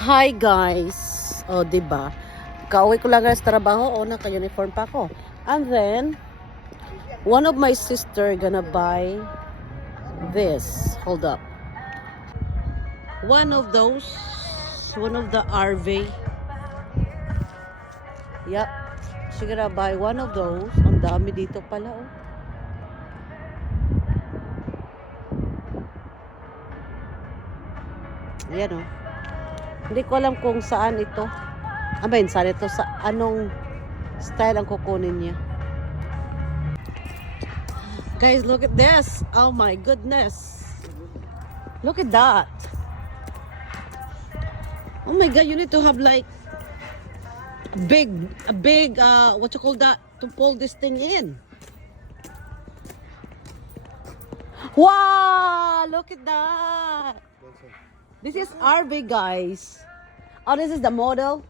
Hi guys! O, diba? Kauwi ko lang sa trabaho, o naka-uniform pa ako. And then, one of my sister gonna buy this. Hold up. One of the RV. Yup. She gonna buy one of those. Ang dami dito pala, oh. Ayan, oh. Hindi ko alam kung saan ito. Saan ito? Sa anong style ang kukunin niya. Guys, look at this. Oh my goodness. Look at that. Oh my God, you need to have like a big, what you call that, to pull this thing in. Wow, look at that. This is RV, guys. Oh, this is the model.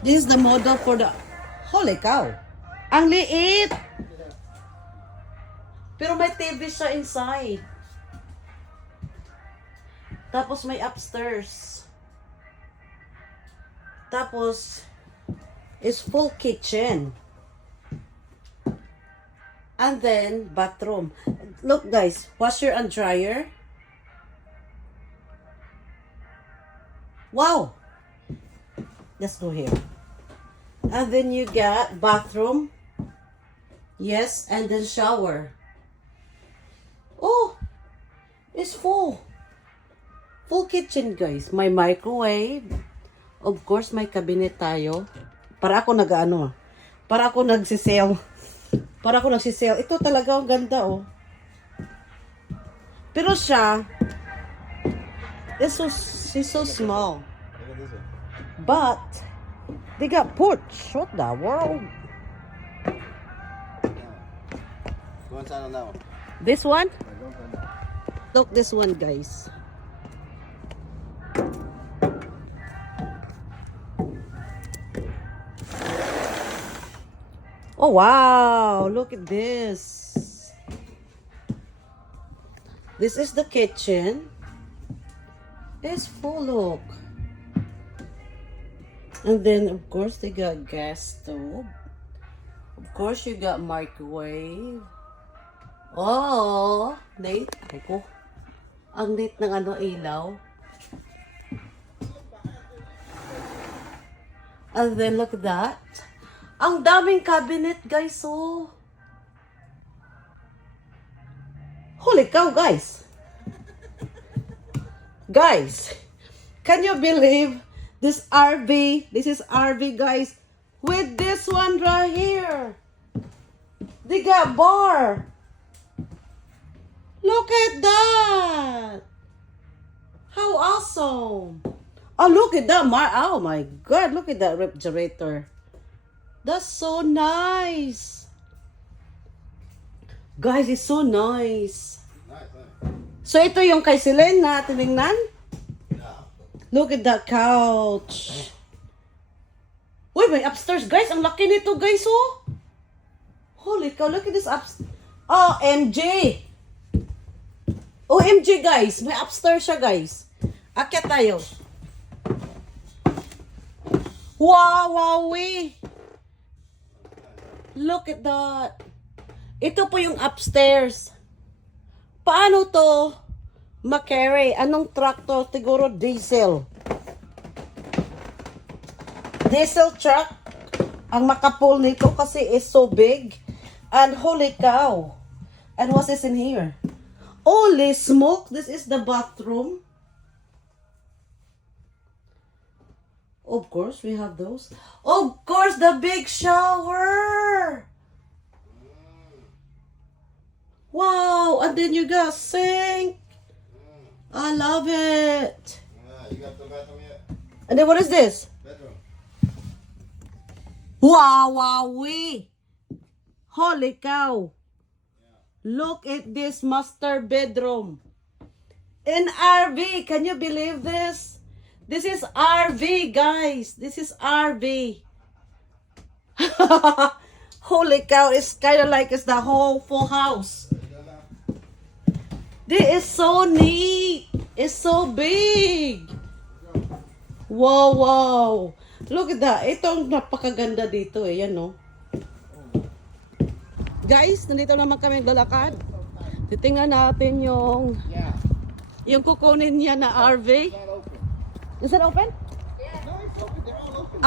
This is the model for the... Holy cow. Ang liit. Pero may TV siya inside. Tapos may upstairs. Tapos is full kitchen. And then bathroom. Look guys, washer and dryer. Wow. Let's go here. And then you got bathroom. Yes, and then shower. Oh, it's full. Full kitchen, guys. My microwave. Of course, may cabinet tayo. Para ako nag-ano. Para ako nagsisale. Ito talaga ang ganda, oh. Pero siya, she's so small. But, they got porch. What the world? Go inside on that one. This one? Look, this one, guys. Oh, wow. Look at this. This is the kitchen. It's full, look. And then, of course, they got gas stove. Of course, you got microwave. Oh, neat. Ako. Ang neat ng ilaw. And then, look at that. Ang daming cabinet, guys, oh. Holy cow, guys. Guys, can you believe this RV? This is RV, guys. With this one right here. They got bar. Look at that. How awesome. Oh, look at that. Oh, my God. Look at that refrigerator. That's so nice. Guys, it's so nice. So, ito yung kay Silen na tinignan? Look at that couch. Uy, may upstairs, guys. Ang laki nito, guys, oh. Holy cow, look at this upstairs. Oh, MJ. OMG, guys. May upstairs siya, guys. Akyat tayo. Wow, wowie. Look at that. Ito po yung upstairs. Paano to ma-carry? Anong truck to? Siguro diesel. Diesel truck. Ang makapull nito kasi is so big. And holy cow. And what is in here? Holy smoke. This is the bathroom. Of course, we have those. Of course, the big shower. Wow, and then you got sink. I love it. You got the bathroom yet? And then what is this? Bedroom. Wow, wowie. Holy cow. Look at this master bedroom. In RV, can you believe this? This is RV, guys. This is RV. Holy cow, it's kind of like it's the whole full house. This is so neat. It's so big. Wow, wow. Look at that. Ito ang napakaganda dito eh. Yan, no? Guys, nandito naman kami naglalakad. Titingnan natin yung kukunin niya na RV. Is it open?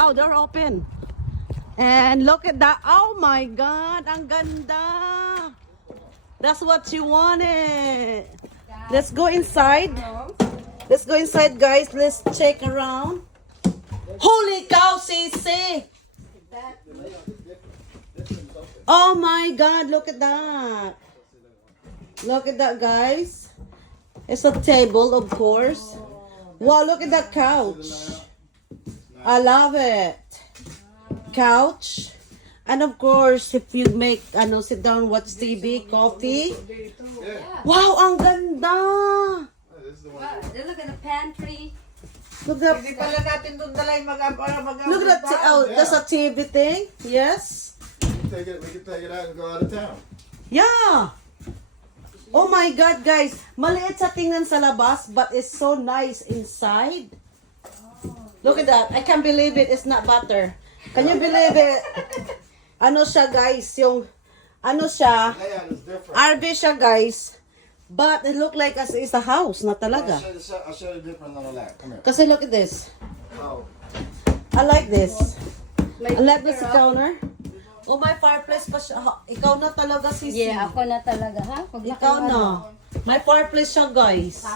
Oh, they're open. And look at that. Oh my God. Ang ganda. That's what you wanted. Let's go inside. Let's go inside, guys. Let's check around. Holy cow, Sissy. Oh my God. Look at that. Look at that, guys. It's a table, of course. Wow, look at that couch. I love it. Couch. And of course, if you make, sit down, watch TV, coffee. Wow, ang ganda. Look at the pantry. Look at Hindi pala natin doon dalay look at that. Oh, that's a TV thing. Yes. We can take it out and go out of town. Yeah. Oh my God, guys. Maliit sa tingnan sa labas, but it's so nice inside. Look at that. I can't believe it. It's not butter. Can you believe it? Ano siya, guys? Yung, siya, Layout is different. RV siya, guys. But it look like it's a house na talaga. I'll show you different on the lap. Come here. Kasi look at this. Oh. I like this. I like this counter. Oh, my fireplace pa siya. Ikaw na talaga, Sisi. Yeah, ako na talaga, ha? Pag Ikaw na. May fireplace siya, guys.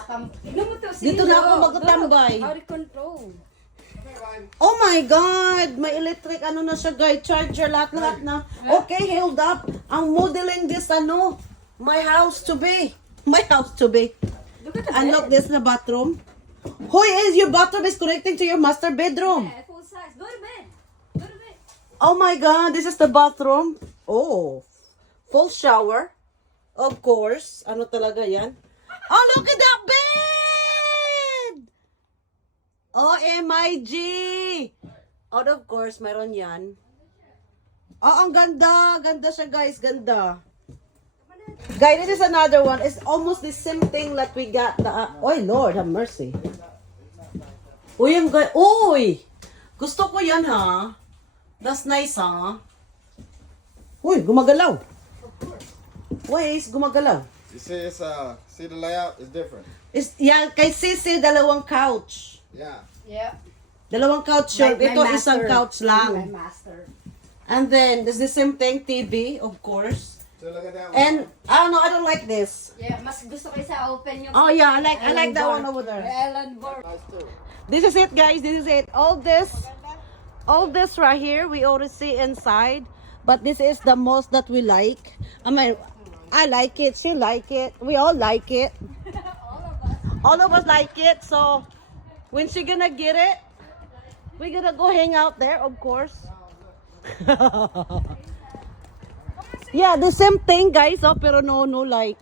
Tignan mo to, Dito na ako magtatambay. How to control? Oh my God! May electric na siya, guys. Charger, lahat na. Okay, hold up. Ang modeling this, my house to be. My house to be. Look at the And look, this na bathroom. Hoy, your bathroom is connecting to your master bedroom. bed. Full size. Go to bed. Go to bed. Oh my God, this is the bathroom. Oh, full shower. Of course. Ano talaga yan? Oh, look at that bed! OMIG! Oh, of course, meron yan. Oh, ang ganda. Ganda siya, guys. Ganda. Guys, this is another one. It's almost the same thing that we got. Oh, Lord, have mercy. Uy, ang ganda. Uy! Gusto ko yan, ha? That's nice, ha? Uy, gumagalaw. Wait, gumagalaw. You see, see the layout is different. Yan, kay Sisi, dalawang couch. Yeah. Yeah. Dalawang couch yun. Ito, isang couch My lang. master. And then, there's the same thing, TV, of course. So look at that one. And, I don't like this. Yeah, mas gusto ko sa open yung... Oh, yeah, I like that one over there. Ellen Bar. Nice too. This is it, guys. This is it. All this right here, we already see inside. But this is the most that we like. I mean, I like it. She like it. We all like it. All of us like it. So, when she gonna get it, we gonna go hang out there, of course. Yeah, the same thing, guys. Oh, pero no like.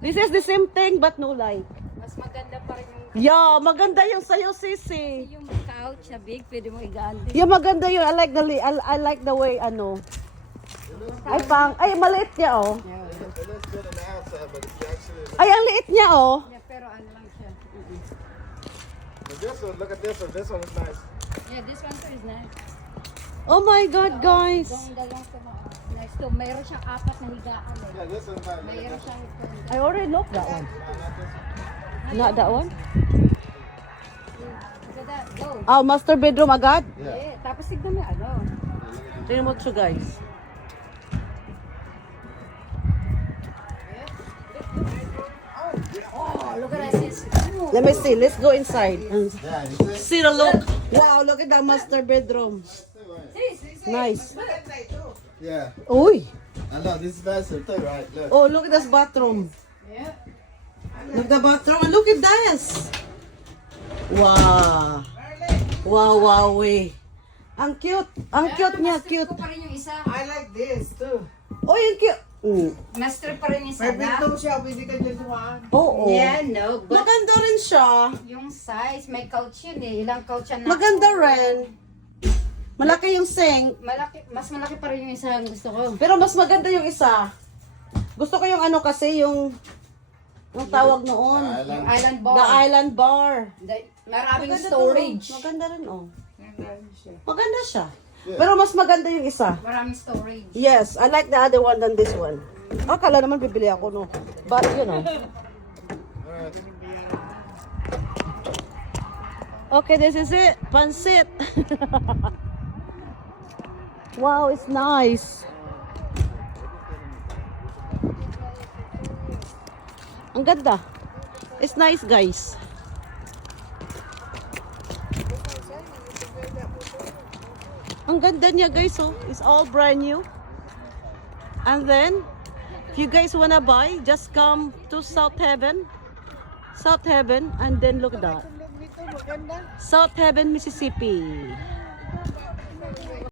This is the same thing, but no like. Mas maganda pa rin yung... Yeah, maganda yung sayo, Sisi. Yung couch, big, pwede mo igaan din. Yeah, maganda yun. I like the way, Ay, maliit niya, oh. It looks good on the outside, but it's actually. Ay, ang liit niya, oh. Yeah, pero ano lang siya. But this one, look at this one. This one is nice. Yeah, this one too is nice. Oh my God, guys. Yung dalawang to, nice to. Mayroon siyang apat na higaan eh. Yeah, this one's nice. Look at Mayroon this one. siyang... I already looked that one. Not Not that this one. one? Look at that. Go. Oh, master bedroom agad? Yeah. Yeah. Tapos tignan mo, ano. Tingnan mo ito, guys. Oh, look at that. Sis. Let me see. Let's go inside. And Yeah, you see? see the look. Wow, look at that master bedroom. Nice. Yeah. Uy. I know this is nicer too, right? Look. Oh, look at this bathroom. Yeah. Look at the bathroom and look at this. Wow. Wow, eh. Ang cute. Ang cute niya, Master cute. ko pa rin yung isa. I like this too. Oh, yung cute. Master pa rin yung isa. May window siya, pwede ka dyan tumaan. Oo. Yeah, no. But Maganda rin siya. yung size, may couch yun eh. Ilang couch yan na. Maganda rin. Malaki yung sink. Malaki, mas malaki pa rin yung isa ang gusto ko. Pero mas maganda yung isa. Gusto ko yung kasi yung Ang tawag noon. Island. Island The bar. Island Bar. Maraming Maganda to, storage. oh. Maganda rin, oh. Nandun siya. Maganda siya. Pero mas maganda yung isa. Maraming storage. Yes, I like the other one than this one. Akala naman bibili ako, no. But, you know. Okay, this is it. Pansit. Wow, it's nice. Ang ganda. It's nice, guys. Ang ganda niya, guys, oh. It's all brand new. And then, if you guys wanna buy, just come to South Haven. South Haven, and then look at that. South Haven, Mississippi.